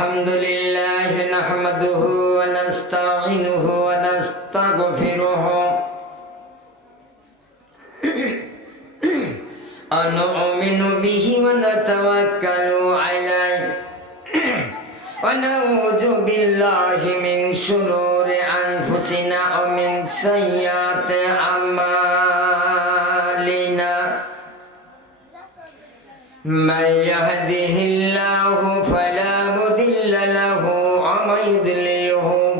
الحمد لله نحمده ونستعينه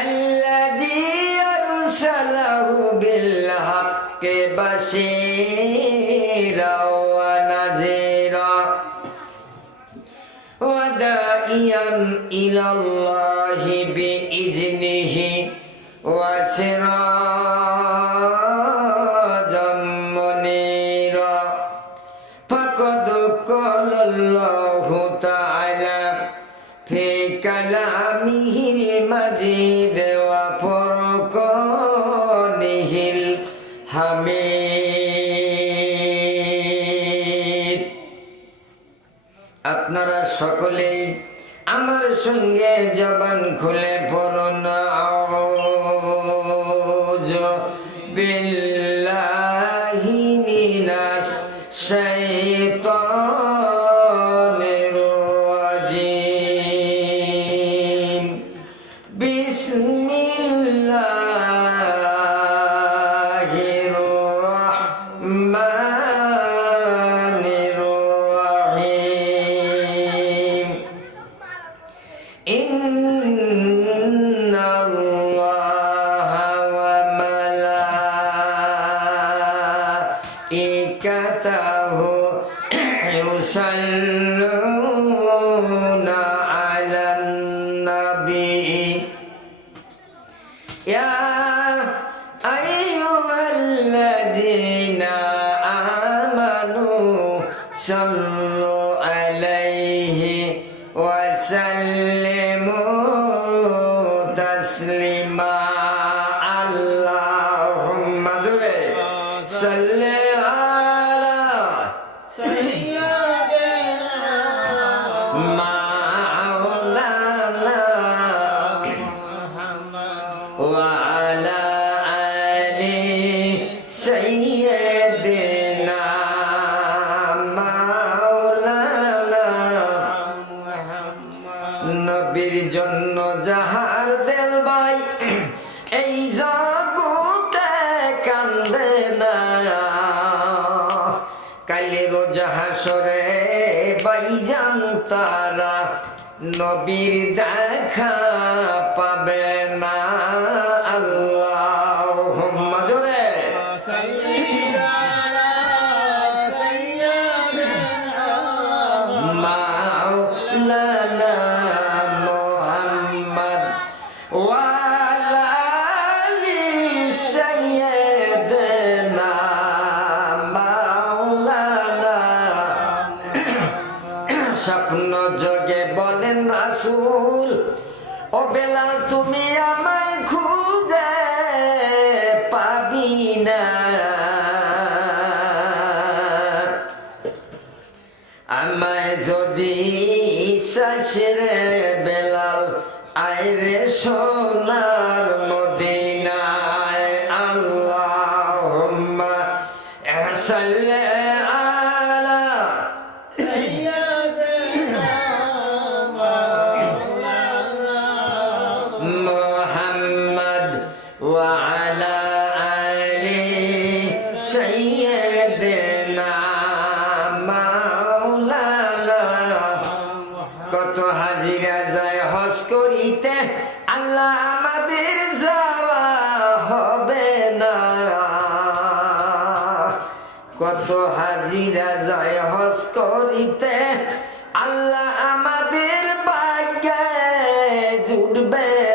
الذي أرسله بالحق بشيرا ونذيرا وداعيا إلى الله بإذنه. 歌 ma شر নবীর জন্য যাহা কত হাজিরা যায় হস করিতে? আল্লাহ আমাদের ভাগ্যে জুটবে।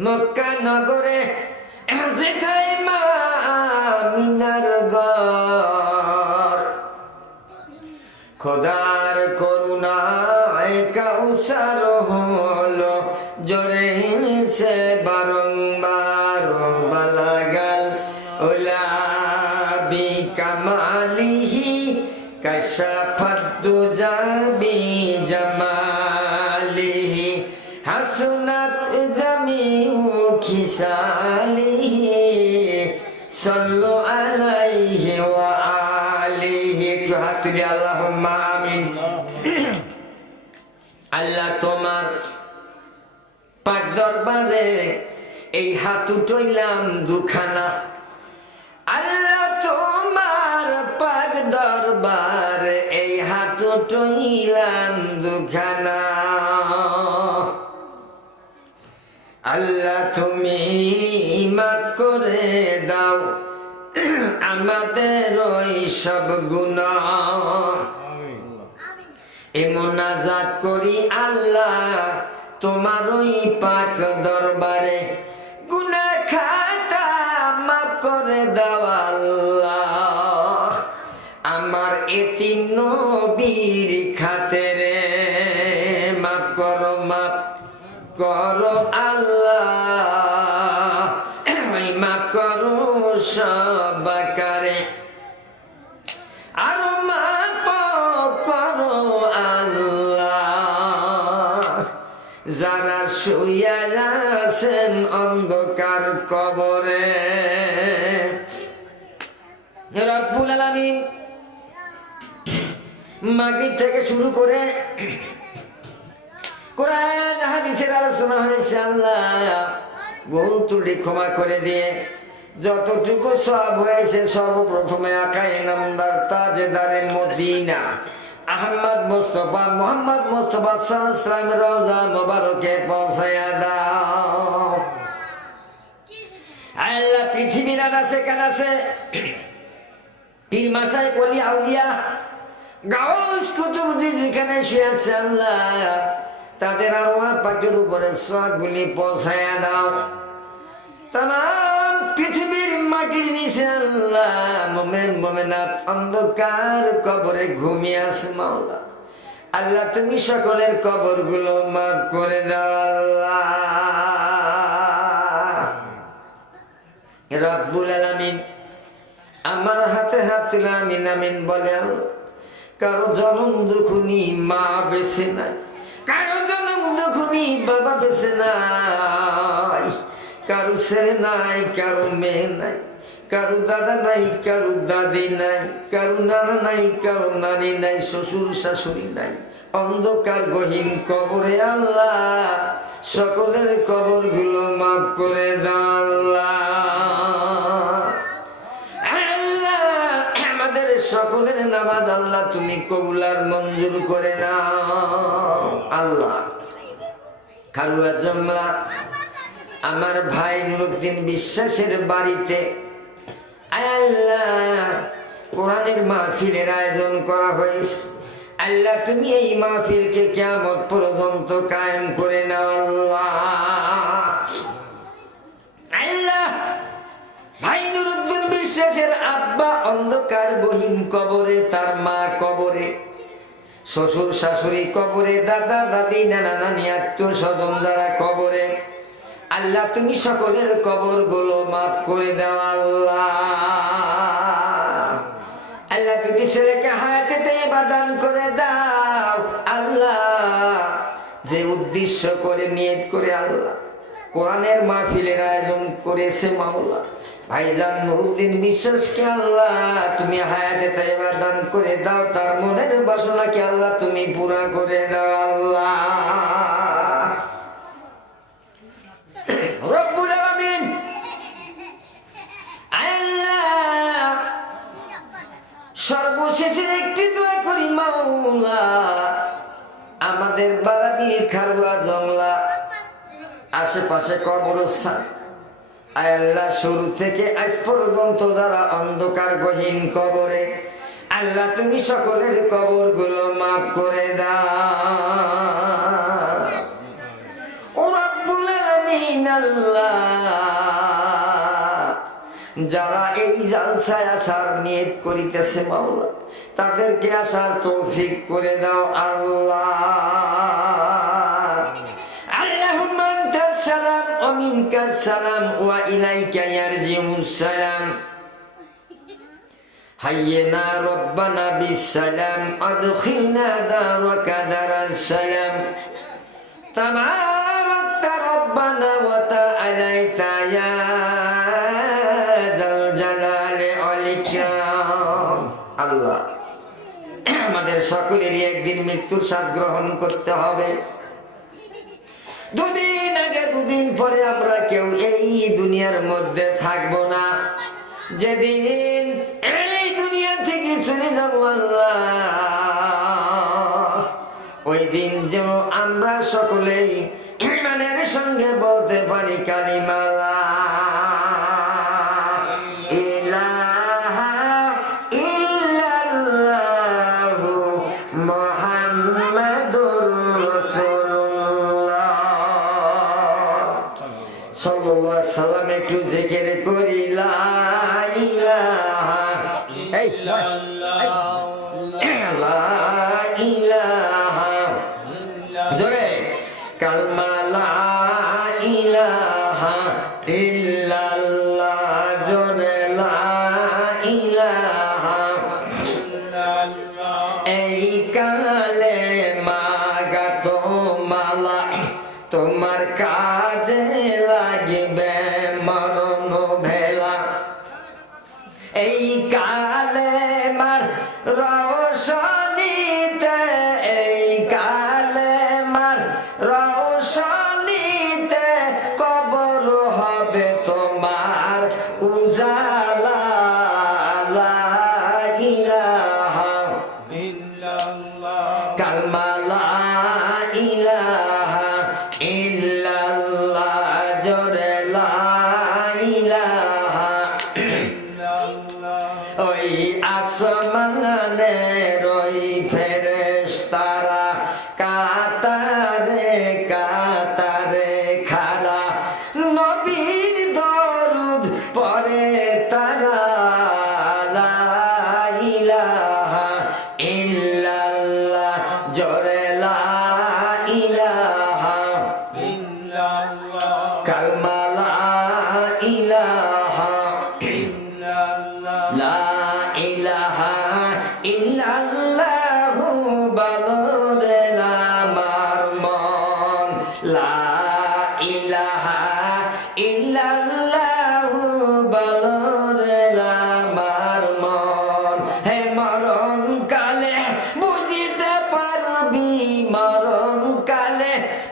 মক্কা নগরে যেখানে আলাইহি ওয়া আলিহি হাত আল্লাহুম্মা আমিন। আল্লাহ তোমার পাক দরবারে এই হাত উঠইলাম দুখানা। আল্লাহ তোমার পাক দরবার এই হাত উঠইলাম দুখানা। আল্লাহ তুমি আমাদের ওই সব গুণা। আজাদ করি যারা শুইয়া আছেন অন্ধকার কবরে। রব্বুল আলামিন, মাগরিব থেকে শুরু করে কোরআন, হাদিসের আলোচনা হয়েছে আল্লাহ। বহু ত্রুটি ক্ষমা করে দিয়ে যতটুকু সব হয়েছে সর্বপ্রথমে আকাই নামদার তাজেদারে মদিনা। আহমদ মোস্তফা, মোহাম্মদ মোস্তফা সাল্লাম রওজা মোবারকে পৌঁছায়া দাও। আল্লাহ পৃথিবীর কান আছে পীর মাসায় কলি আউলিয়া গাউস যেখানে শুয়ে আছে আল্লাহ, তাদের পাকের উপরে পৌঁছায়া দাও। তাম পৃথিবীর মাটির নিচে আল্লাহ, মোমেন মোমেনাত অন্ধকার কবরে ঘুমিয়ে আছে মাওলা। আল্লাহ, তুমি সকলের কবরগুলো মাফ করে দাও আল্লাহ। রব্বুল আলামিন আমার হাতে হাত আমিন আমিন বলে কারও জনম দুখুনি মা বেছে নাই, কারও জনম দুখুনি বাবা বেছে নাই। কারও ছেলে নাই, কারও মেয়ে নাই, কারও দাদা নাই, কারও দাদি নাই, কারও নানা নাই, কারও নানি নাই, শ্বশুর শাশুড়ি নাই। অন্ধকার গহীন কবরে আল্লাহ, সকলের কবরগুলো মাফ করে আল্লাহ। আমাদের সকলের নামাজ আল্লাহ তুমি কবুলার মঞ্জুর করে না আল্লাহ, খালুয়া জমলা আমার ভাই নুরুদ্দিন বিশ্বাসের বাড়িতে আল্লাহ, কোরআনের মাহফিলের আয়োজন করা হয়েছে। আল্লাহ, তুমি এই মাহফিলকে কেমন পর্যন্ত কায়েম করে নাও, আল্লাহ। আল্লাহ, ভাই নুরুদ্দিন বিশ্বাসের আব্বা অন্ধকার গহীন কবরে, তার মা কবরে, শ্বশুর শাশুড়ি কবরে, দাদা, দাদি, নানা, নানি, আত্মীয় স্বজন যারা কবরে আল্লাহ, তুমি সকলের কবরগুলো মাফ করে দাও, আল্লাহ। আল্লাহ, দুটি ছেলেকে হায়াতে বাদান করে দাও, আল্লাহ। যে উদ্দেশ্য করে, নিয়ত করে আল্লাহ কোরআনের মাহফিলের আয়োজন করেছে মাওলা। ভাইজান নুরুদ্দিন বিশ্বাসকে আল্লাহ, তুমি হায়াতে তাইবা দান করে দাও, তার মনের বাসনাকে আল্লাহ, তুমি পুরা করে দাও, আল্লাহ। আশেপাশে কবরস্থান। আল্লাহ শুরু থেকে আজ পর্যন্ত যারা অন্ধকার গহীন কবরে, আল্লাহ তুমি সকলের কবরগুলো মাফ করে যারা এই জালসায় আসার নিয়ত করিতেছে মাওলা, তাদেরকে আসার তৌফিক করে দাও আল্লাহ। মিনকা সালাম ওয়া ইলাইকা ইয়ারজিউ সালাম হাইয়েনা রব্বানা বিসালাম আদখিলনা দারকা দারাস সালাম তাবারাকতা রব্বানা ওয়া তাআলাইতা ইয়া জাল জালালি ওয়াল ইকরাম আল্লাহ আমাদের সকলেরই একদিন মৃত্যুর স্বাদ গ্রহণ করতে হবে। দুদিন পরে আমরা কেউ এই দুনিয়ার মধ্যে থাকব না। যেদিন এই দুনিয়া থেকে চলে যাব আল্লাহ।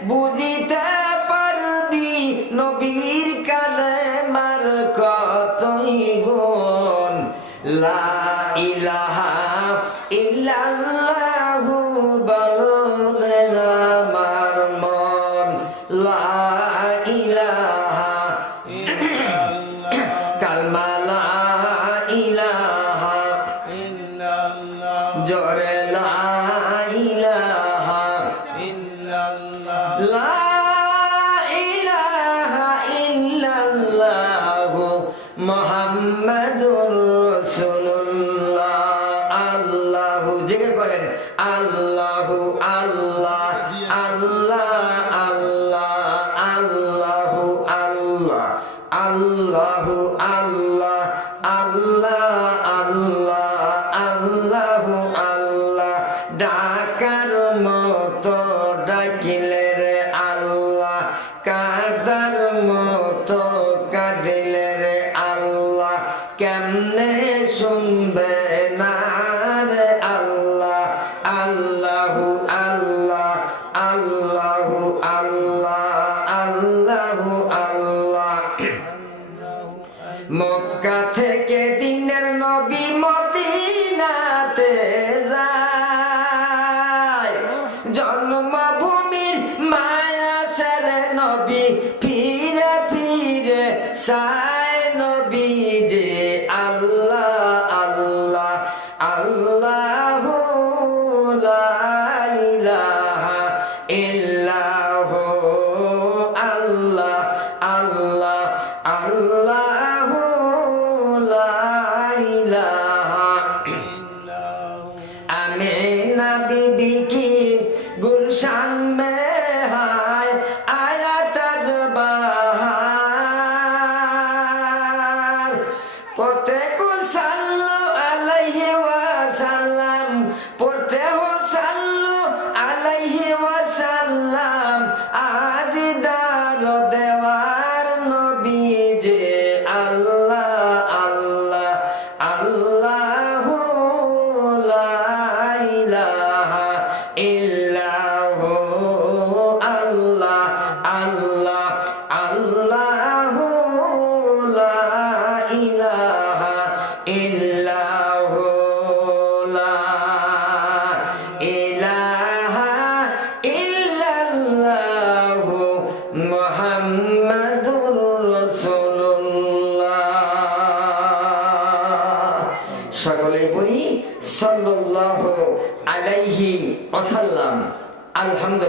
কালে महा কেমনে শুনবে?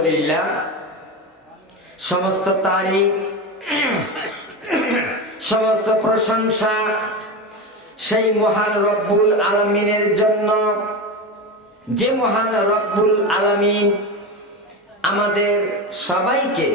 আলহামদুলিল্লাহ, সমস্ত তারিখ, সমস্ত প্রশংসা সেই মহান রব্বুল আলমিনের জন্য। যে মহান রব্বুল আলমিন আমাদের সবাইকে